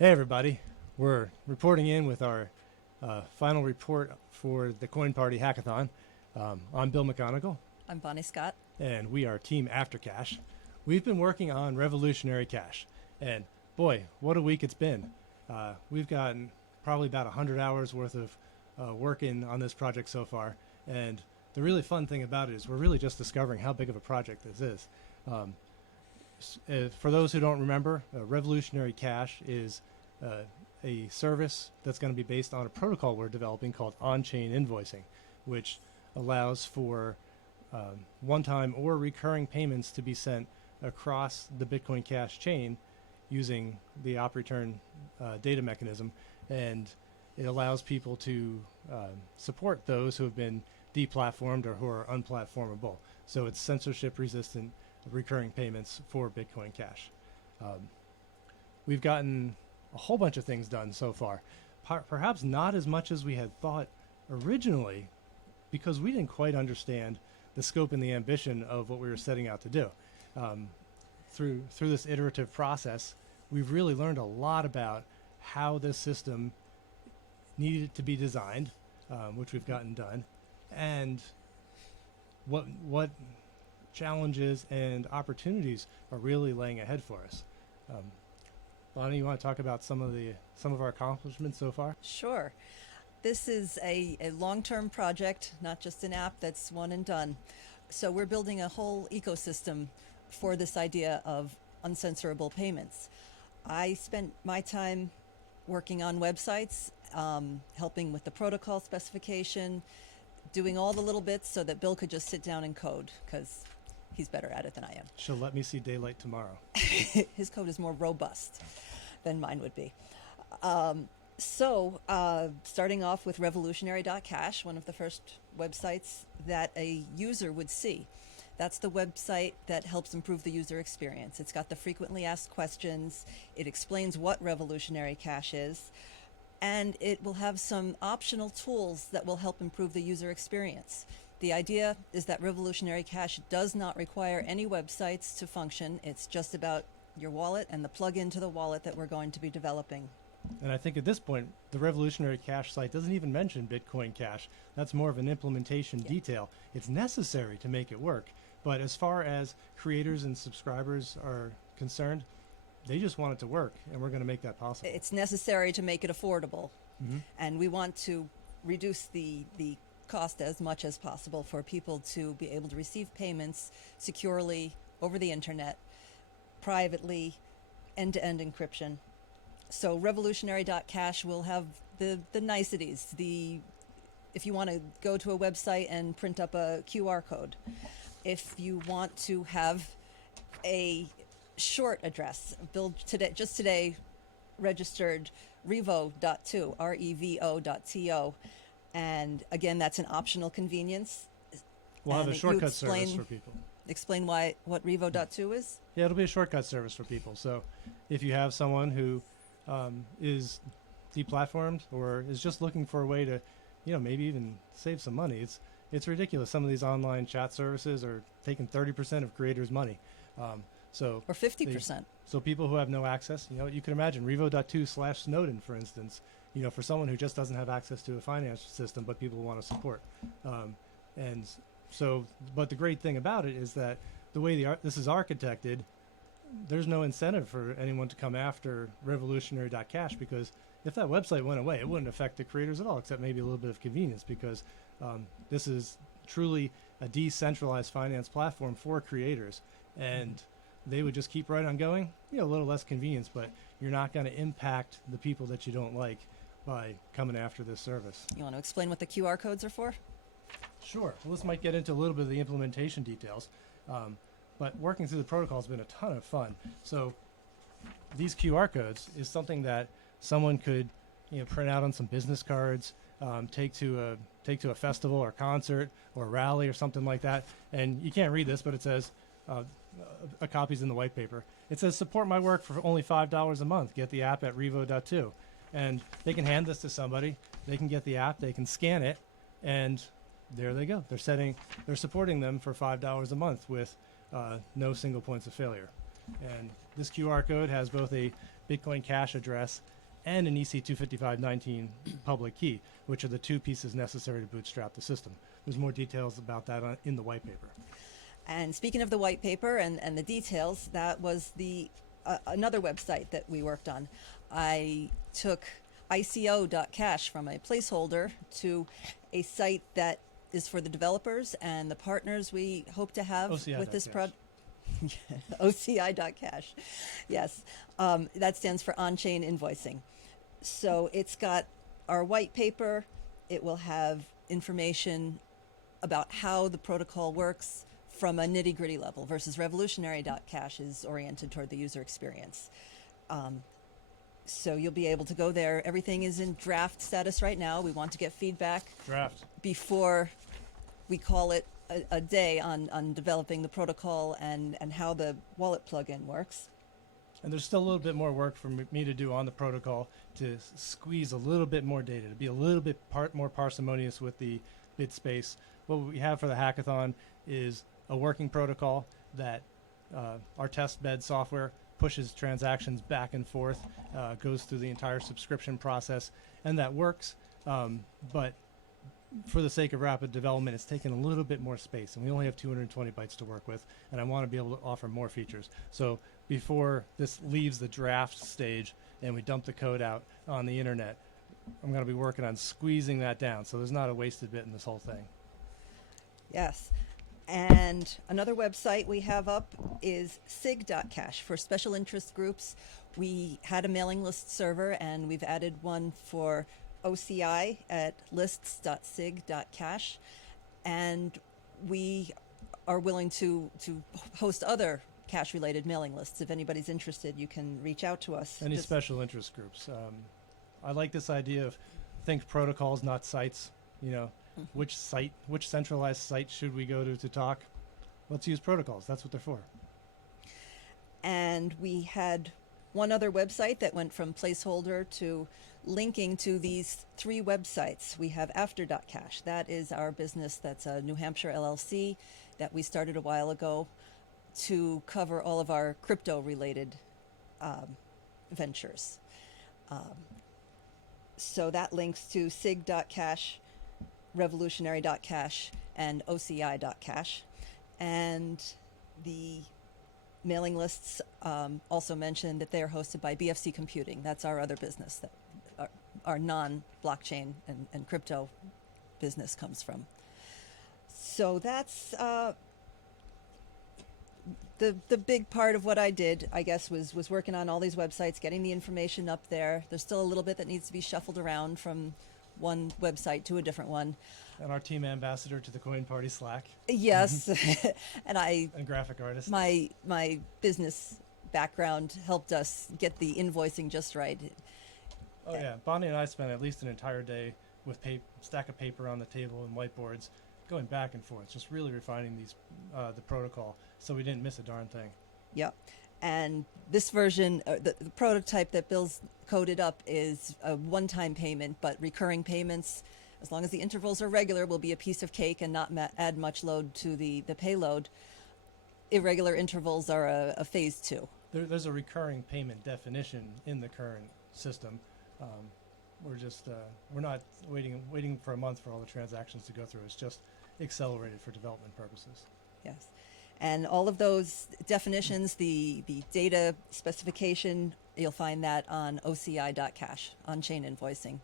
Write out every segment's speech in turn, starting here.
Hey everybody, we're reporting in with our final report for the CoinParty hackathon. I'm Bill McGonigal. I'm Bonnie Scott. And we are Team Aftercash. We've been working on Revolutionary.Cash, and boy, what a week it's been. We've gotten probably about 100 hours worth of work in on this project so far, and the really fun thing about it is we're really just discovering how big of a project this is. For those who don't remember, Revolutionary.Cash is a service that's going to be based on a protocol we're developing called on-chain invoicing, which allows for one-time or recurring payments to be sent across the Bitcoin Cash chain using the op return data mechanism, and it allows people to support those who have been deplatformed or who are unplatformable. So it's censorship-resistant recurring payments for Bitcoin Cash. We've gotten a whole bunch of things done so far. Perhaps not as much as we had thought originally, because we didn't quite understand the scope and the ambition of what we were setting out to do. Through this iterative process, we've really learned a lot about how this system needed to be designed, which we've gotten done, and what challenges and opportunities are really laying ahead for us. Bonnie, you want to talk about some of our accomplishments so far? Sure. This is a long-term project, not just an app that's one and done. So we're building a whole ecosystem for this idea of uncensorable payments. I spent my time working on websites, helping with the protocol specification, doing all the little bits so that Bill could just sit down and code, because he's better at it than I am. She'll let me see daylight tomorrow. His code is more robust than mine would be. Starting off with Revolutionary.Cash, one of the first websites that a user would see. That's the website that helps improve the user experience. It's got the frequently asked questions. It explains what Revolutionary Cash is, and it will have some optional tools that will help improve the user experience. The idea is that Revolutionary Cash does not require any websites to function. It's just about your wallet and the plug-in to the wallet that we're going to be developing. And I think at this point, the Revolutionary Cash site doesn't even mention Bitcoin Cash. That's more of an implementation detail. It's necessary to make it work. But as far as creators and subscribers are concerned, they just want it to work, and we're going to make that possible. It's necessary to make it affordable. Mm-hmm. And we want to reduce the cost as much as possible for people to be able to receive payments securely over the internet, privately, end-to-end encryption. So Revolutionary.Cash will have the niceties. If you want to go to a website and print up a QR code, if you want to have a short address, Bill just today registered revo.to, R-E-V-O.to, and again, that's an optional convenience. We'll have a shortcut service for people. Explain what revo.to is? Yeah, it'll be a shortcut service for people. So if you have someone who is deplatformed or is just looking for a way to, maybe even save some money, it's ridiculous. Some of these online chat services are taking 30% of creators' money. Or 50%. So people who have no access, you can imagine revo.to/Snowden, for instance, for someone who just doesn't have access to a financial system, but people want to support. But the great thing about it is that the way this is architected, there's no incentive for anyone to come after Revolutionary.Cash, because if that website went away, it wouldn't affect the creators at all, except maybe a little bit of convenience, because this is truly a decentralized finance platform for creators, and they would just keep right on going. A little less convenience, but you're not going to impact the people that you don't like by coming after this service. You want to explain what the QR codes are for? Sure. Well, this might get into a little bit of the implementation details, but working through the protocol has been a ton of fun. So these QR codes is something that someone could print out on some business cards, take to a festival or concert or rally or something like that. And you can't read this, but it says, a copy's in the white paper. It says, support my work for only $5 a month. Get the app at revo.to. And they can hand this to somebody. They can get the app. They can scan it. And there they go. They're supporting them for $5 a month with no single points of failure. And This QR code has both a Bitcoin Cash address and an EC25519 public key, which are the two pieces necessary to bootstrap the system. There's more details about that in the white paper. And speaking of the white paper and the details, that was the another website that we worked on. I took ICO.cash from a placeholder to a site that is for the developers and the partners we hope to have with this project. OCI.cash. Yes. That stands for on-chain invoicing. So it's got our white paper. It will have information about how the protocol works from a nitty-gritty level versus Revolutionary.Cash is oriented toward the user experience. So you'll be able to go there. Everything is in draft status right now. We want to get feedback before we call it a day on developing the protocol and how the wallet plugin works. And there's still a little bit more work for me to do on the protocol to squeeze a little bit more data, to be a little bit more parsimonious with the bit space. What we have for the hackathon is a working protocol that our test bed software pushes transactions back and forth, goes through the entire subscription process, and that works. But for the sake of rapid development, it's taken a little bit more space, and we only have 220 bytes to work with, and I want to be able to offer more features. So before this leaves the draft stage and we dump the code out on the internet, I'm going to be working on squeezing that down so there's not a wasted bit in this whole thing. Yes. And another website we have up is sig.cash for special interest groups. We had a mailing list server, and we've added one for OCI at lists.sig.cash. And we are willing to host other cash-related mailing lists. If anybody's interested, you can reach out to us. Any special interest groups. I like this idea of think protocols, not sites. You know, which centralized site should we go to talk? Let's use protocols. That's what they're for. And we had one other website that went from placeholder to linking to these three websites. We have after.cash. That is our business. That's a New Hampshire LLC that we started a while ago to cover all of our crypto-related ventures. So that links to sig.cash, Revolutionary.Cash, and OCI.Cash. And the mailing lists also mention that they are hosted by BFC Computing. That's our other business that our non-blockchain and crypto business comes from. So that's the big part of what I did, I guess, was working on all these websites, getting the information up there. There's still a little bit that needs to be shuffled around from one website to a different one. And our team ambassador to the CoinParty Slack. Yes. And graphic artist. My business background helped us get the invoicing just right. Oh yeah, Bonnie and I spent at least an entire day with stack of paper on the table and whiteboards, going back and forth, just really refining these the protocol, so we didn't miss a darn thing. Yep. And this version, the prototype that Bill's coded up is a one-time payment, but recurring payments, as long as the intervals are regular, will be a piece of cake and not add much load to the payload. Irregular intervals are a phase two. There's a recurring payment definition in the current system. We're not waiting for a month for all the transactions to go through. It's just accelerated for development purposes. Yes. And all of those definitions, the data specification, you'll find that on OCI.cash, on-chain invoicing.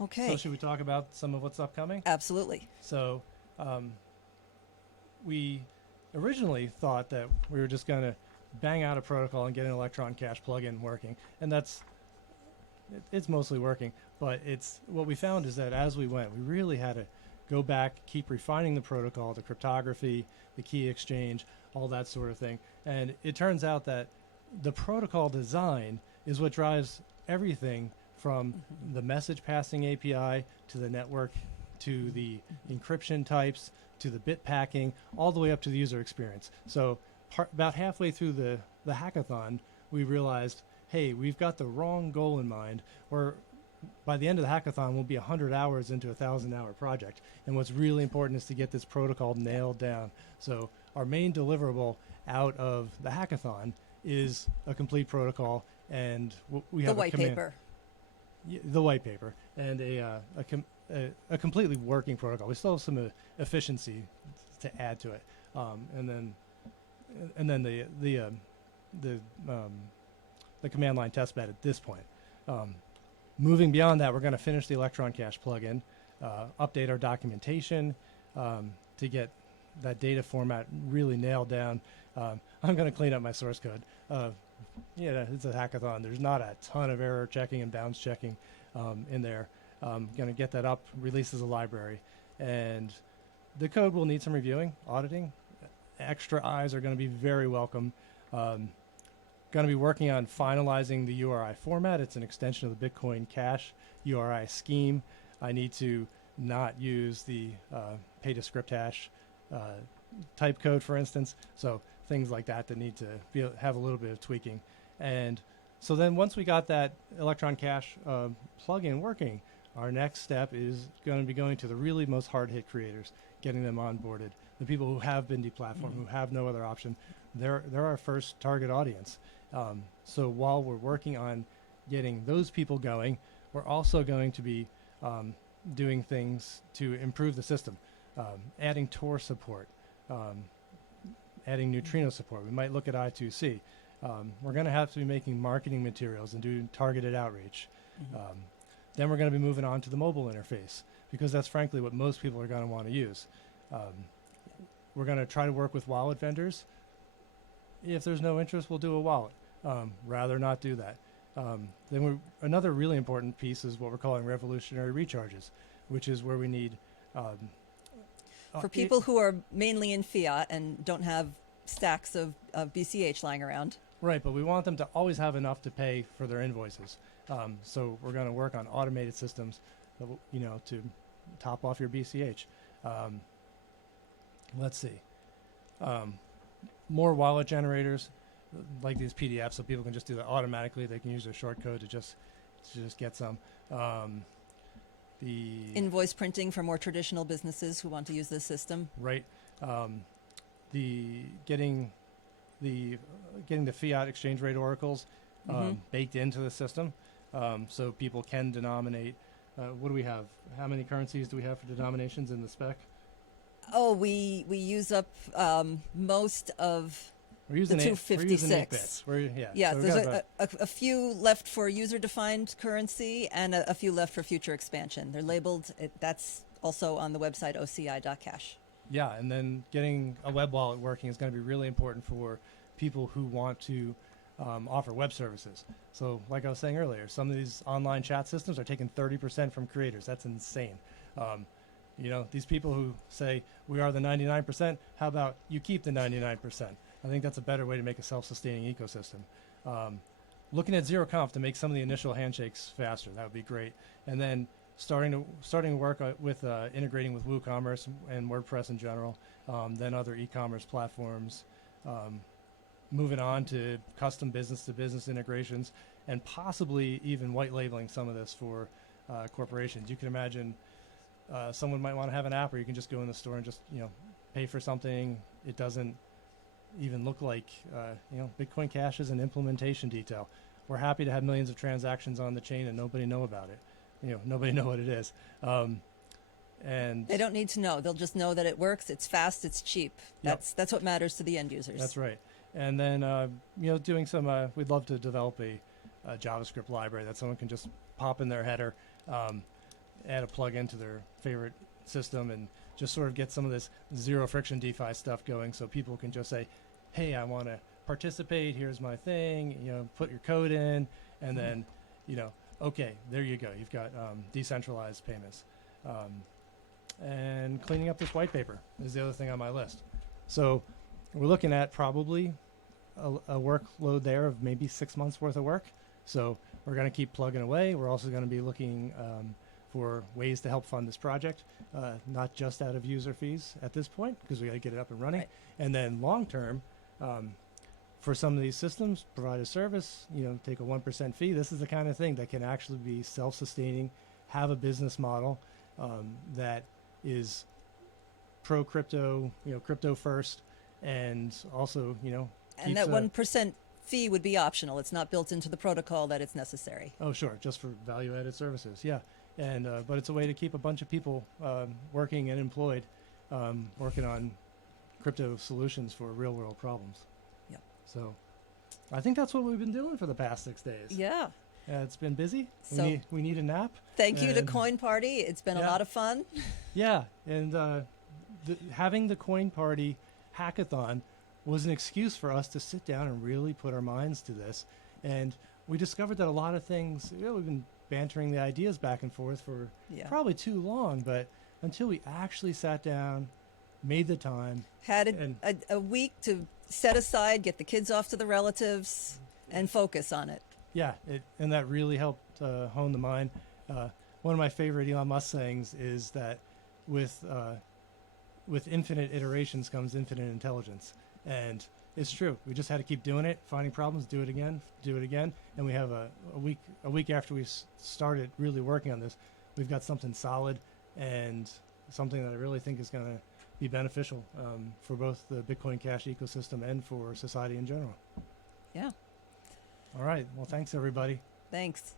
Okay. So should we talk about some of what's upcoming? Absolutely. So we originally thought that we were just going to bang out a protocol and get an Electron Cash plugin working, and it's mostly working. But what we found is that as we went, we really had to go back, keep refining the protocol, the cryptography, the key exchange, all that sort of thing. And it turns out that the protocol design is what drives everything from the message passing API to the network to the encryption types to the bit packing, all the way up to the user experience. So about halfway through the hackathon, we realized, hey, we've got the wrong goal in mind. We're by the end of the hackathon, we'll be 100 hours into a 1,000-hour project. And what's really important is to get this protocol nailed down. So our main deliverable out of the hackathon is a complete protocol, and we have The white paper. The white paper, and a completely working protocol. We still have some efficiency to add to it, and then the command line testbed at this point. Moving beyond that, we're going to finish the Electron.Cash plugin, update our documentation to get that data format really nailed down. I'm going to clean up my source code. It's a hackathon. There's not a ton of error checking and bounds checking in there. Going to get that up, release as a library. And the code will need some reviewing, auditing. Extra eyes are going to be very welcome. Going to be working on finalizing the URI format. It's an extension of the Bitcoin Cash URI scheme. I need to not use the pay to script hash type code, for instance. So things like that need to have a little bit of tweaking. And so then once we got that Electron.Cash plugin working, our next step is going to be going to the really most hard-hit creators, getting them onboarded. The people who have been deplatformed, who have no other option, they're our first target audience. So while we're working on getting those people going, we're also going to be doing things to improve the system, adding Tor support, adding neutrino support. We might look at I2C. We're going to have to be making marketing materials and do targeted outreach. Then we're going to be moving on to the mobile interface, because that's frankly what most people are going to want to use. We're going to try to work with wallet vendors. If there's no interest, we'll do a wallet. Rather not do that. Then another really important piece is what we're calling revolutionary recharges, which is where we need... for people who are mainly in fiat and don't have stacks of BCH lying around. Right, but we want them to always have enough to pay for their invoices. So we're going to work on automated systems, to top off your BCH. Let's see. More wallet generators, like these PDFs, so people can just do that automatically. They can use their short code to just get some. The invoice printing for more traditional businesses who want to use this system. Right. Getting the fiat exchange rate oracles baked into the system, so people can denominate. What do we have? How many currencies do we have for denominations in the spec? Oh, we use up most of the 256. So there's a few left for user-defined currency and a few left for future expansion. They're labeled. That's also on the website oci.cash. Yeah, and then getting a web wallet working is going to be really important for people who want to offer web services. So like I was saying earlier, some of these online chat systems are taking 30% from creators. That's insane. These people who say, we are the 99%, how about you keep the 99%? I think that's a better way to make a self-sustaining ecosystem. Looking at ZeroConf to make some of the initial handshakes faster, that would be great. And then starting to work with integrating with WooCommerce and WordPress in general, then other e-commerce platforms, moving on to custom business-to-business integrations, and possibly even white labeling some of this for corporations. You can imagine someone might want to have an app where you can just go in the store and just pay for something. It doesn't even look like Bitcoin Cash is an implementation detail. We're happy to have millions of transactions on the chain and nobody know about it. Nobody know what it is. And they don't need to know. They'll just know that it works. It's fast. It's cheap. That's what matters to the end users. That's right. And then doing some. We'd love to develop a JavaScript library that someone can just pop in their header, add a plugin to their favorite system, and just sort of get some of this zero friction DeFi stuff going, so people can just say, "Hey, I want to participate. Here's my thing. Put your code in, and then, okay, there you go. You've got decentralized payments." And cleaning up this white paper is the other thing on my list. So we're looking at probably a workload there of maybe 6 months worth of work. So we're going to keep plugging away. We're also going to be looking for ways to help fund this project, not just out of user fees at this point, because we got to get it up and running. Right. And then long term, for some of these systems, provide a service, take a 1% fee. This is the kind of thing that can actually be self-sustaining, have a business model that is pro-crypto, crypto first, and also, And that 1% fee would be optional. It's not built into the protocol that it's necessary. Oh, sure, just for value-added services, yeah. And but it's a way to keep a bunch of people working and employed, working on crypto solutions for real-world problems. Yep. So I think that's what we've been doing for the past 6 days. Yeah. It's been busy. So we need a nap. Thank you to CoinParty. It's been a lot of fun. Yeah, and having the CoinParty hackathon was an excuse for us to sit down and really put our minds to this. And we discovered that a lot of things, we've been bantering the ideas back and forth for probably too long, but until we actually sat down, made the time. Had a week to set aside, get the kids off to the relatives, and focus on it. Yeah, and that really helped hone the mind. One of my favorite Elon Musk sayings is that with infinite iterations comes infinite intelligence. And it's true. We just had to keep doing it, finding problems, do it again, and we have a week after we started really working on this, we've got something solid and something that I really think is going to be beneficial for both the Bitcoin Cash ecosystem and for society in general. Yeah. All right. Well, thanks everybody. Thanks.